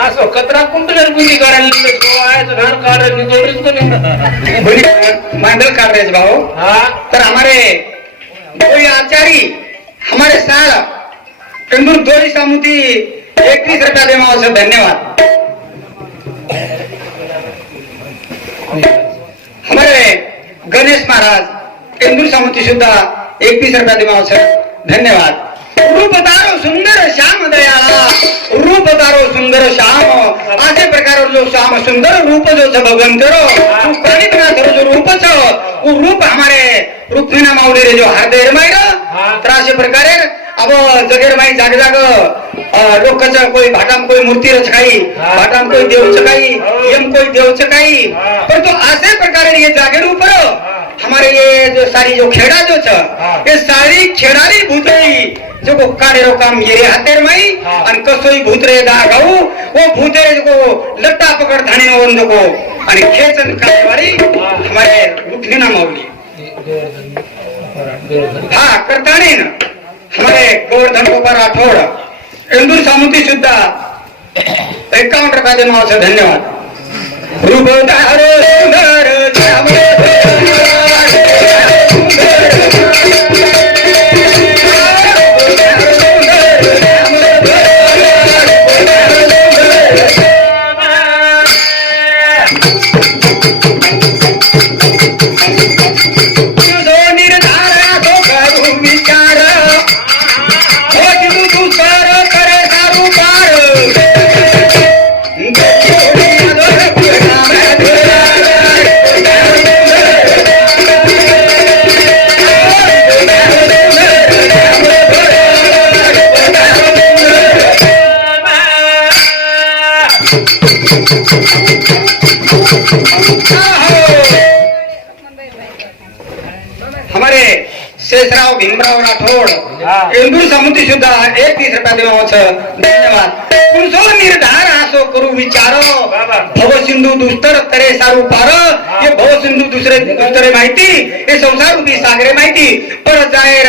असो कचरा कुंपलर पुरी करायला म्हणजे मांडल काट भाऊ? हा. तर हमारे कोई आचारी हमारे साल कंदूर दोरी सामुती एकतीस रुपया दे माओ धन्यवाद. हमारे गणेश महाराज कंदूर सामुती सुद्धा एकवीस रुपया दे माओ धन्यवाद. रूप तारो सुंदर श्याम दयाळा रूप तारो सुंदर श्याम। अशा प्रकार जो श्याम सुंदर रूप जो छ प्रणित नाथ जो रूप छ वो रूप हमारे रुक्मिणा माऊली रे जो हृदय मायड तर अशा प्रकारे अब जगेर माई जाग जाग लोकच कोई भाटाम कोई मूर्ती रच काही भाटाम कोई देवच काही एम कोई देवच काही पण तो असे प्रकारे ये जागेर ऊपर हमारे ये जो सारी जो खेड़ा जो छ ये सारी खेडारी भूतई जो को काढे रो काम ये रे हातेर माई आणि कसोई भूतरे दा गाऊ वो भूतरे जो को लट्टा पकड धाणी वन को आणि खेचन काढवारी हमारे रुखना माऊली हा करताने ना हमारे गोवर्धन गोपाल राठौड़ इंदूर सामुती सुद्धा एकावन्न रुपया देणं आवश्यक धन्यवाद। रूप हमारे शेषराव भीमराव राठौड़ इंदू समुद्री सुधा एक तीस रुपया धन्यवाद। निर्धार आसो करू विचारो। भव सिंधु दुस्तर तरे सारू पार। हे। भव सिंधु दुसरे दुसरे माहिती हे संसार रूपी सागरे माहिती। परत जाहेर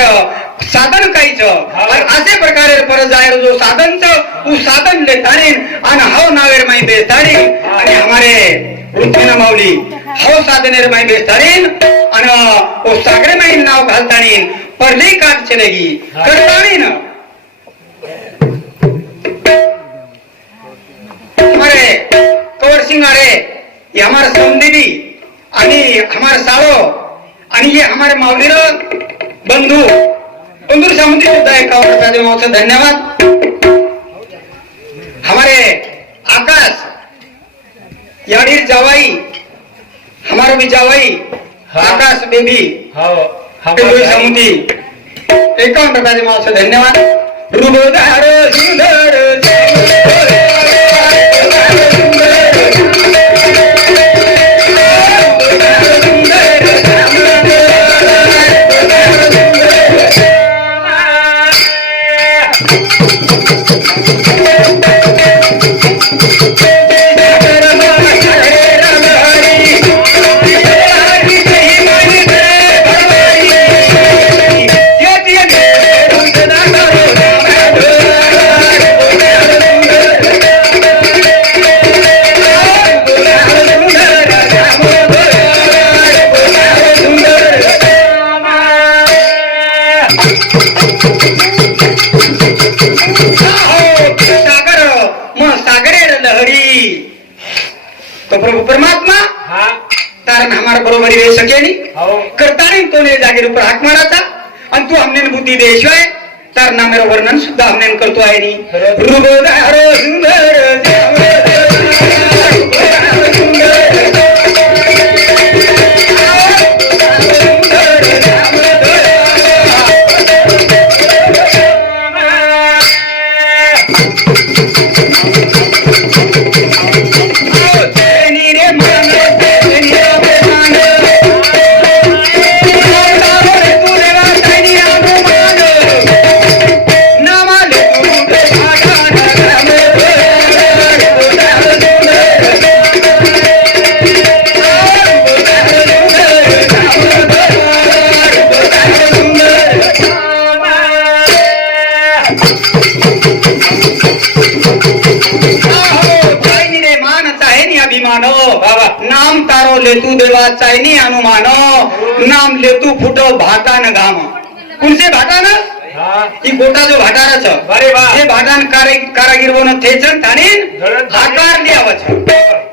साधन काहीच असे आणि पर जायर जो साधनच तू साधन ले ताणीन आणि हाव नावेर माही बेस्ताडी आणि हमारे पृथ्वीना माऊली हाव साधनेर माही बेस्ताडीन आणि ओ सागरे माही नाव घालताणीन परली काट चलेगी। करताणीन हमारे कवर सिंगारे ये हमारा समदेवी आणि हमारे साळो आणि ये हमारे माऊलीर बंधू। बंधु समुद्री सुद्धा एकावन्न रुपया देवाचा धन्यवाद। हमारे आकाश याडीर जावाई हमारा भी जावाई हाँ। आकाश बेबी हो समुद्री। एकावन्न रुपया देवाचा धन्यवाद। रुबदार हमारा बरोबरी सके नहीं हो। करता नहीं तो ने जागेर ऊपर हाक मारा था। आणि तू हमने बुद्धी देशिवाय तर ना मेरा वर्णन सुद्धा हमने करतो आहे नी रुबदार सुंदर तेनी लेतू देवा चायनी अनुमान नाम लेतू फुटो भाटान घाम कुणसे भाटान हा. गोटा जो भाटारच. हे भाटान कारे कारागीर बोन थेचन धडक. आकार द्यावच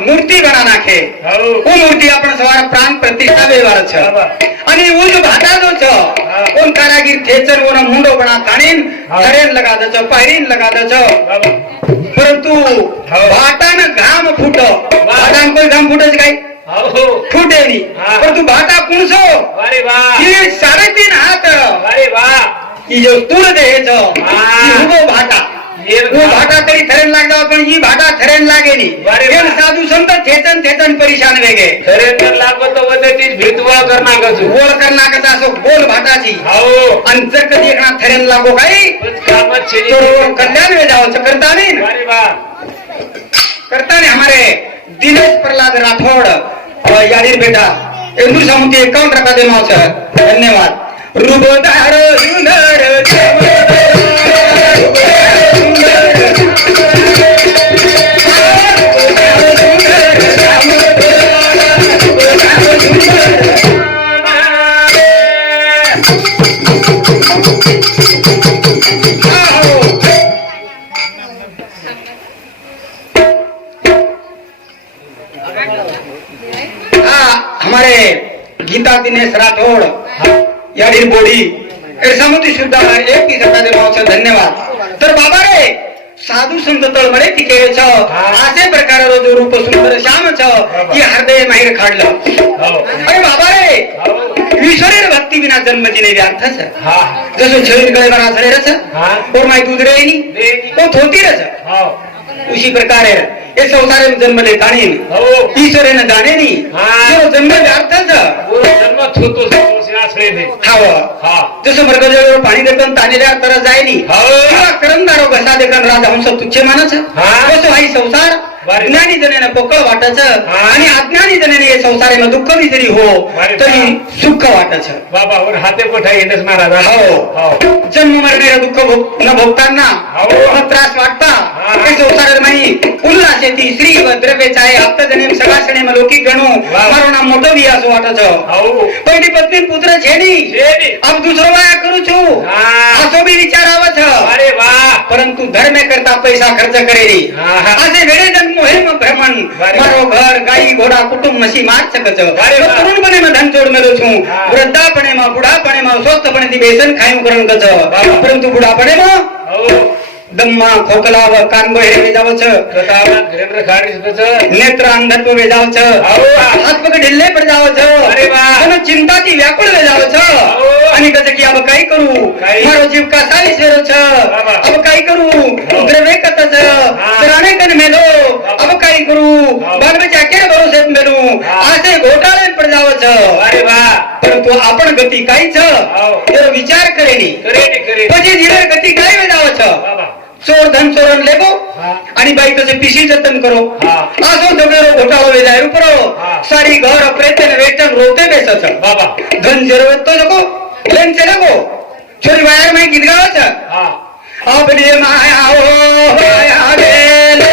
મૂર્તિ ગણા નાખે હું મૂર્તિ આપણે સવારે પ્રાણ પ્રતિષ્ઠા વ્યવહાર છે અને ઉજ ભાટાનો છે કોણ કારાગીર થેચર ઓનો મુંડો બણા કાણીન ધરેન લગાદે છે પહેરીન લગાદે છે પરંતુ ભાટાને ગામ ફૂટો ભાટાને કોઈ ગામ ફૂટે છે કાઈ ફૂટે નહીં પરંતુ ભાટા પૂછો અરે વાહ એ સાડે તીન હાથ અરે વાહ ઈ જો તુર દેહ છે ઉભો ભાટા भाटा तरी थरेन लागला पण ही भाटा थरेन लागेनी साधू संत थेचन थेचन परेशान वेगे थरेन लागत वदती भीत वळ करना कसो? बोल असो बोल भाटाची. हो अंतर कधी एकना थरेन लागो काही कामत छेनी तो करता नाही करता नाही हमारे दिनेश प्रल्हाद राठोड यादीर बेटा. इंदू समुद्र एकावन्न टक्का दे मावसर धन्यवाद. रुबदार हमारे गीता दिनेश राठोड याडीर बोडी समुद्री शुद्ध एक ती सकाळचे भावचं धन्यवाद तर बाबा रे साधू संत तळमळे टिके छ असे प्रकार जो रूप सुंदर श्याम छ की हृदय माहीर खाडलं. हो. अरे बाबा रे हो. ईश्वरेर भक्ती विना जन्म जिने व्यर्थच हा. जसं छळीन गळे झाले रच हा. और माहीत उदरे नी देनी. तो थोती रच हो. उसी प्रकारे हे संसारे जन्म ले ताणीन हो. ईश्वरेन जाणे नी हा. जो जन्म व्यर्थच पूर्ण जन्म हा. जसं मृगजळ पाणी देकन तानेल्या तर जायनी हो. करंदारो घसा देकन राजहंस तुच्छे मानच हा. कसं हाई संसार. ज्ञानी जनेनं पोकळ वाटच. आणि अज्ञानी जनेने हे संसारेनं दुःख बी जरी हो. तरी सुख वाटच बाबा वर हाते कोठा येणच महाराज हो. हो जन्म मरणारे दुःख न भोगताना हो. त्रास वाटता. ते नाही उल्हास येते श्री द्रव्य चाहे आप्त जने सगळा सणे लौकिक गणू वा. मारो ना मोठं असं वाटच हो पहिली पत्नी पुत्र शेरी. अब दुसरो वाया करू हा. असो बी विचार आवत अरे वा परंतु धर्म પૈસા ખર્ચ કરેલી. આજે વેળે જન્મો હેમ બ્રહ્મણ. મારો ઘર ગાઈ ઘોડા કુટુંબ મસી માત સકચ તરુણ બને માં ધન જોડ મેળું છું વૃદ્ધાપણે માં બુઢાપણે માં સ્વસ્થ પણ થી બેસન ખાયું કરણ કચ પરંતુ બુઢાપણે માં દમમાં ખોકલાવ કાનગો હે વેજાવ છે. કતાવા ઘરેન્દ્ર ખાડી છે નેત્ર અંધત્વ વેજાવ છે. આવો. હાથ પગ ઢીલે પર જાવ છે. અરે વાહ. અને ચિંતાથી વ્યાકુળ વેજાવ છે. અને કહે કે હવે કઈ કરું કાંઈ. મારો જીવ કાસાલી ફેરો છ બાબા. હવે કઈ કરું આવો. દ્રવે કત છ હા. તરાણે કન મેલો બાબા. હવે કઈ કરું આવો. બાલ બચ્ચા કે ભરોસે મેલું હા. આસે ઘોટાળે પડ જાવ છ अरे वा પરંતુ આપણ ગતિ કઈ છ આવો. એનો વિચાર કરેલી करे रे करे પછી ધીરે ગતિ કઈ વેજાવ છ बाबा ચોર ધન ચોરણ લેવો हा. आणि बाई तसे पिशी जतन करो हा. असो दगेरो घोटाळो वेजाय उपरो हा. सारी घर प्रेतन वेचन रोते बेसच बाबा धन जेरो तो जको लेन चले गो छोरी वायर में गीत गावच हा आपली माया ओ माया गेले